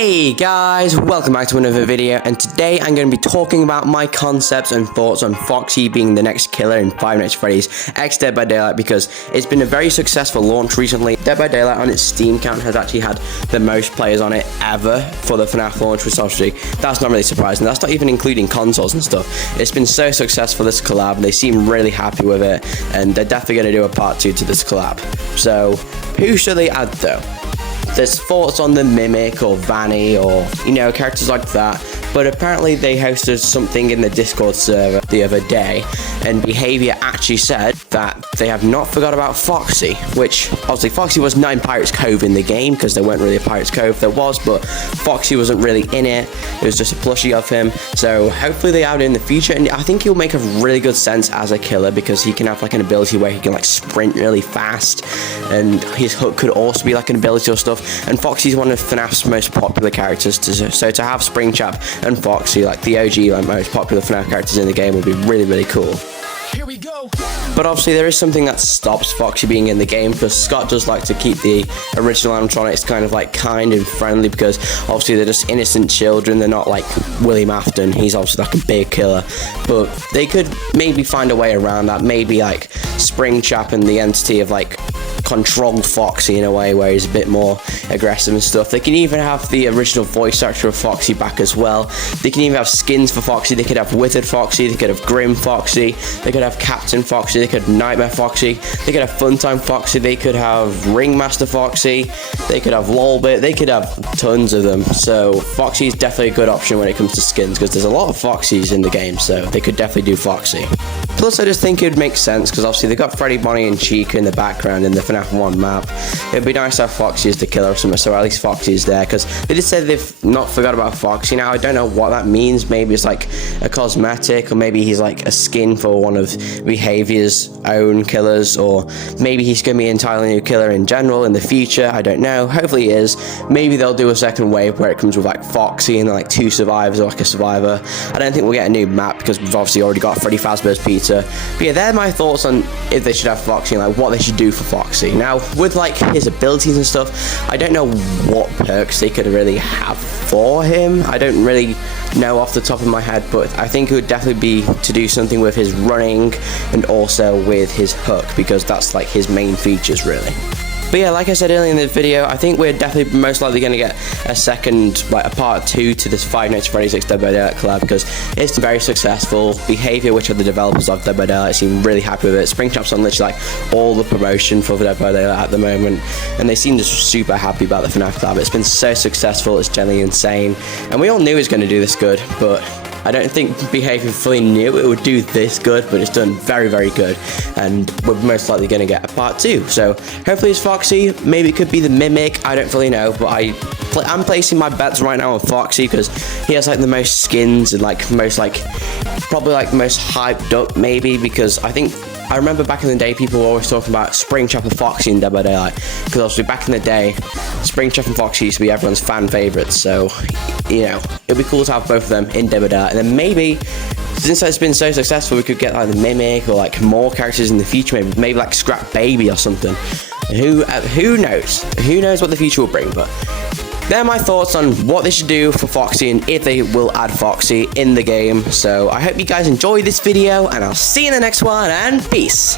Hey guys, welcome back to another video, and today I'm going to be talking about my concepts and thoughts on Foxy being the next killer in Five Nights at Freddy's X Dead by Daylight, because it's been a very successful launch recently. Dead by Daylight on its Steam count has actually had the most players on it ever for the FNAF launch, which obviously that's not really surprising. That's not even including consoles and stuff. It's been so successful, this collab. They seem really happy with it, and they're definitely going to do a part 2 to this collab. So who should they add though? There's thoughts on the Mimic or Vanny or, characters like that, but apparently they hosted something in the Discord server the other day, and Behavior actually said that they have not forgot about Foxy, which obviously Foxy was not in Pirates Cove in the game, because there weren't really a Pirates Cove. There was, but Foxy wasn't really in it. It was just a plushie of him, so hopefully they add it in the future, and I think he'll make a really good sense as a killer, because he can have like an ability where he can like sprint really fast, and his hook could also be like an ability or stuff. And Foxy's one of FNAF's most popular characters, so to have Springtrap and Foxy, like the OG, like most popular FNAF characters in the game, would be really, really cool. Here we go. But obviously there is something that stops Foxy being in the game, because Scott does like to keep the original animatronics kind of like kind and friendly, because obviously they're just innocent children. They're not like William Afton. He's obviously like a big killer, but they could maybe find a way around that. Maybe like Springtrap and the entity of like controlled Foxy in a way where he's a bit more aggressive and stuff. They can even have the original voice actor of Foxy back as well. They can even have skins for Foxy. They could have Withered Foxy, they could have GRIMM Foxy, they could have Captain Foxy, they could have Nightmare Foxy, they could have Funtime Foxy, they could have Ringmaster Foxy, they could have LOLBIT, they could have tons of them. So Foxy is definitely a good option when it comes to skins, because there's a lot of Foxys in the game, so they could definitely do Foxy. Plus I just think it would make sense, because obviously they got Freddy, Bonnie and Chica in the background in the FNAF 1 map. It'd be nice to have Foxy as the killer or something, so at least Foxy is there, because they just said they've not forgot about Foxy. Now I don't know what that means. Maybe it's like a cosmetic, or maybe he's like a skin for one of Behavior's own killers, or maybe he's going to be an entirely new killer in general in the future. I don't know. Hopefully he is. Maybe they'll do a second wave where it comes with like Foxy and like 2 survivors or like a survivor. I don't think we'll get a new map, because we've obviously already got Freddy Fazbear's Pizza. But yeah, they're my thoughts on if they should have Foxy and like what they should do for Foxy. Now with like his abilities and stuff, I don't know what perks they could really have for him. I don't really know off the top of my head, but I think it would definitely be to do something with his running and also with his hook, because that's like his main features really. But yeah, like I said earlier in the video, I think we're definitely most likely going to get a second, like a part 2 to this Five Nights at Freddy's X Dead by Daylight collab, because it's very successful. Behavior, which are the developers of Dead by Daylight, seem really happy with it. Springtrap's on literally like all the promotion for Dead by Daylight at the moment, and they seem just super happy about the FNAF collab. It's been so successful, it's generally insane, and we all knew it was going to do this good, but I don't think Behavior fully knew it would do this good, but it's done very, very good, and we're most likely going to get a part 2. So hopefully it's Foxy. Maybe it could be the Mimic. I don't fully know, but I'm placing my bets right now on Foxy, because he has like the most skins and like most like probably like most hyped up maybe, because I remember back in the day people were always talking about Springtrap and Foxy in Dead by Daylight, because obviously back in the day Springtrap and Foxy used to be everyone's fan favorites, so it'd be cool to have both of them in Dead by Daylight. And then maybe, since it's been so successful, we could get like the Mimic or like more characters in the future, maybe like Scrap Baby or something. Who knows? Who knows what the future will bring? But they're my thoughts on what they should do for Foxy and if they will add Foxy in the game. So I hope you guys enjoyed this video, and I'll see you in the next one, and peace.